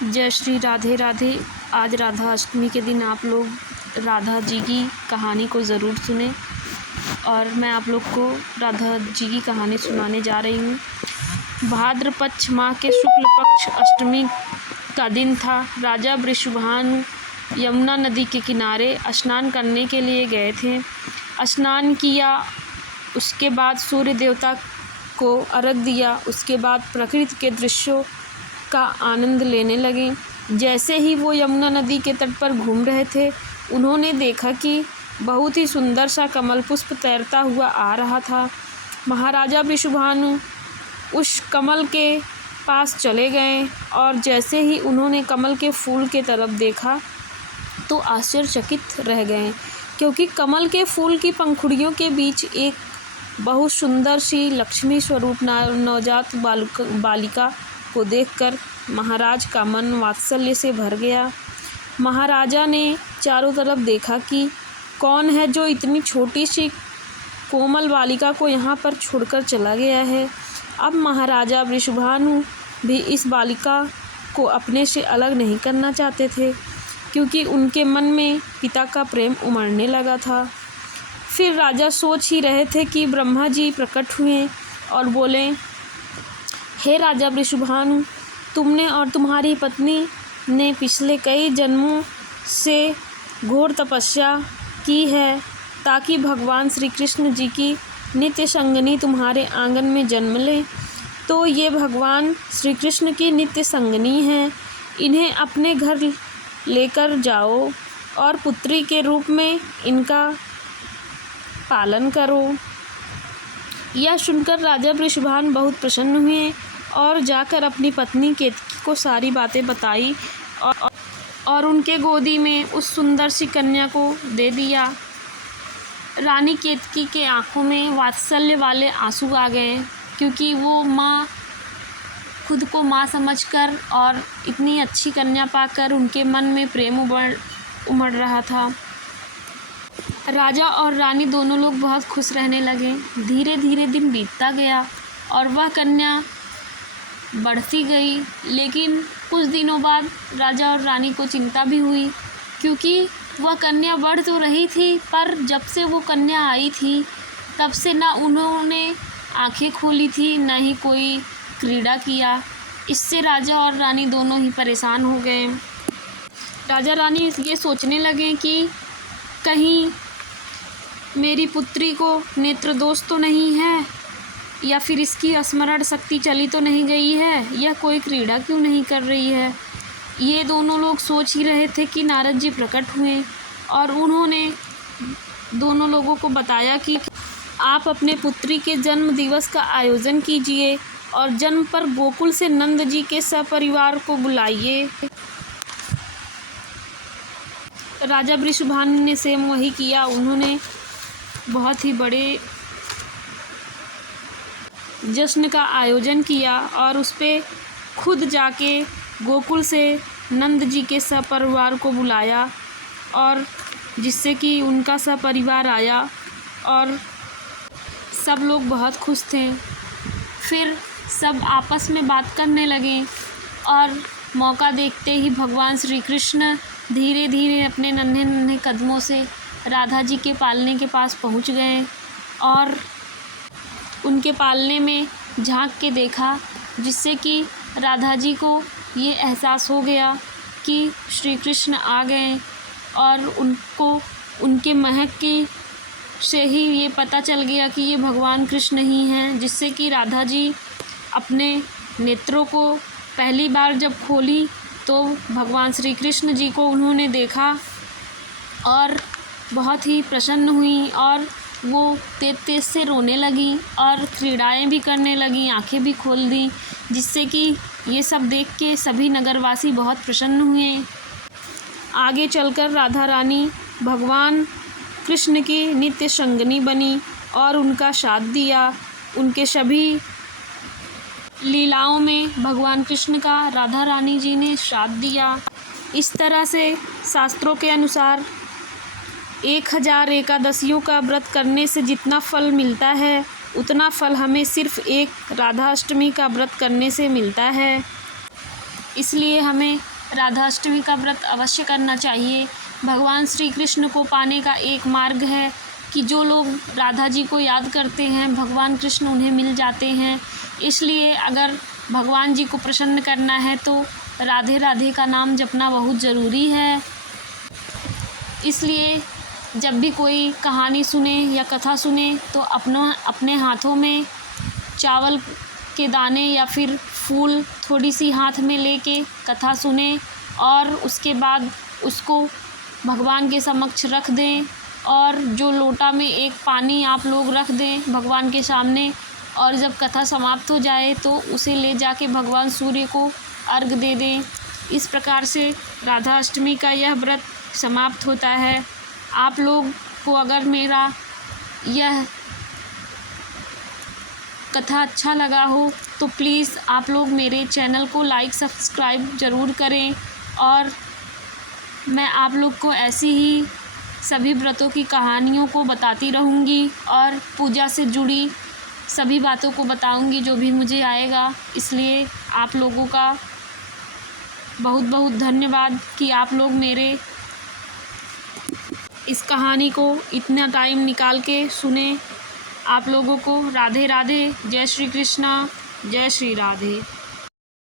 जय श्री राधे राधे। आज राधा अष्टमी के दिन आप लोग राधा जी की कहानी को ज़रूर सुने और मैं आप लोग को राधा जी की कहानी सुनाने जा रही हूँ। भाद्रपक्ष माह के शुक्ल पक्ष अष्टमी का दिन था। राजा वृषभानु यमुना नदी के किनारे स्नान करने के लिए गए थे। स्नान किया, उसके बाद सूर्य देवता को अर्घ दिया। उसके बाद प्रकृति के दृश्यों का आनंद लेने लगे। जैसे ही वो यमुना नदी के तट पर घूम रहे थे, उन्होंने देखा कि बहुत ही सुंदर सा कमल पुष्प तैरता हुआ आ रहा था। महाराजा वृषभानु उस कमल के पास चले गए और जैसे ही उन्होंने कमल के फूल के तरफ देखा तो आश्चर्यचकित रह गए, क्योंकि कमल के फूल की पंखुड़ियों के बीच एक बहुत सुंदर सी लक्ष्मी स्वरूप नवजात बालिका को देखकर महाराज का मन वात्सल्य से भर गया। महाराजा ने चारों तरफ देखा कि कौन है जो इतनी छोटी सी कोमल बालिका को यहाँ पर छोड़कर चला गया है। अब महाराजा वृषभानु भी इस बालिका को अपने से अलग नहीं करना चाहते थे, क्योंकि उनके मन में पिता का प्रेम उमड़ने लगा था। फिर राजा सोच ही रहे थे कि ब्रह्मा जी प्रकट हुए और बोले, हे राजा वृषभानु, तुमने और तुम्हारी पत्नी ने पिछले कई जन्मों से घोर तपस्या की है ताकि भगवान श्री कृष्ण जी की नित्य संगनी तुम्हारे आंगन में जन्म ले। तो ये भगवान श्री कृष्ण की नित्य संगनी हैं। इन्हें अपने घर लेकर जाओ और पुत्री के रूप में इनका पालन करो। यह सुनकर राजा वृषभानु बहुत प्रसन्न हुए और जाकर अपनी पत्नी केतकी को सारी बातें बताई और उनके गोदी में उस सुंदर सी कन्या को दे दिया। रानी केतकी के आंखों में वात्सल्य वाले आंसू आ गए, क्योंकि वो खुद को माँ समझकर और इतनी अच्छी कन्या पाकर उनके मन में प्रेम उमड़ रहा था। राजा और रानी दोनों लोग बहुत खुश रहने लगे। धीरे धीरे दिन बीतता गया और वह कन्या बढ़ती गई, लेकिन कुछ दिनों बाद राजा और रानी को चिंता भी हुई, क्योंकि वह कन्या बढ़ तो रही थी, पर जब से वो कन्या आई थी तब से ना उन्होंने आंखें खोली थी, ना ही कोई क्रीड़ा किया। इससे राजा और रानी दोनों ही परेशान हो गए। राजा रानी ये सोचने लगे कि कहीं मेरी पुत्री को नेत्र दोष तो नहीं है, या फिर इसकी स्मरण शक्ति चली तो नहीं गई है, यह कोई क्रीड़ा क्यों नहीं कर रही है। ये दोनों लोग सोच ही रहे थे कि नारद जी प्रकट हुए और उन्होंने दोनों लोगों को बताया कि आप अपने पुत्री के जन्म दिवस का आयोजन कीजिए और जन्म पर गोकुल से नंद जी के सपरिवार को बुलाइए। राजा वृषभानु ने सेम वही किया। उन्होंने बहुत ही बड़े जश्न का आयोजन किया और उस पर खुद जाके गोकुल से नंद जी के सपरिवार को बुलाया, और जिससे कि उनका सपरिवार आया और सब लोग बहुत खुश थे। फिर सब आपस में बात करने लगे और मौका देखते ही भगवान श्री कृष्ण धीरे धीरे अपने नन्हे नन्हे कदमों से राधा जी के पालने के पास पहुंच गए और उनके पालने में झांक के देखा, जिससे कि राधा जी को ये एहसास हो गया कि श्री कृष्ण आ गए, और उनको उनके महक की से ही ये पता चल गया कि ये भगवान कृष्ण ही हैं। जिससे कि राधा जी अपने नेत्रों को पहली बार जब खोली तो भगवान श्री कृष्ण जी को उन्होंने देखा और बहुत ही प्रसन्न हुई, और वो तेज तेज से रोने लगी और क्रीड़ाएँ भी करने लगी, आंखें भी खोल दी, जिससे कि ये सब देख के सभी नगरवासी बहुत प्रसन्न हुए। आगे चलकर राधा रानी भगवान कृष्ण की नित्य संगनी बनी और उनका साथ दिया। उनके सभी लीलाओं में भगवान कृष्ण का राधा रानी जी ने साथ दिया। इस तरह से शास्त्रों के अनुसार 1000 एकादशियों का व्रत करने से जितना फल मिलता है, उतना फल हमें सिर्फ एक राधा अष्टमी का व्रत करने से मिलता है। इसलिए हमें राधाष्टमी का व्रत अवश्य करना चाहिए। भगवान श्री कृष्ण को पाने का एक मार्ग है कि जो लोग राधा जी को याद करते हैं, भगवान कृष्ण उन्हें मिल जाते हैं। इसलिए अगर भगवान जी को प्रसन्न करना है तो राधे राधे का नाम जपना बहुत ज़रूरी है। इसलिए जब भी कोई कहानी सुने या कथा सुने तो अपने हाथों में चावल के दाने या फिर फूल थोड़ी सी हाथ में लेके कथा सुने और उसके बाद उसको भगवान के समक्ष रख दें और जो लोटा में एक पानी आप लोग रख दें भगवान के सामने और जब कथा समाप्त हो जाए तो उसे ले जाके भगवान सूर्य को अर्घ दे दें। इस प्रकार से राधा अष्टमी का यह व्रत समाप्त होता है। आप लोग को अगर मेरा यह कथा अच्छा लगा हो तो प्लीज़ आप लोग मेरे चैनल को लाइक सब्सक्राइब ज़रूर करें और मैं आप लोग को ऐसी ही सभी व्रतों की कहानियों को बताती रहूँगी और पूजा से जुड़ी सभी बातों को बताऊँगी जो भी मुझे आएगा। इसलिए आप लोगों का बहुत बहुत धन्यवाद कि आप लोग मेरे इस कहानी को इतना टाइम निकाल के सुने। आप लोगों को राधे राधे। जय श्री कृष्णा, जय श्री राधे।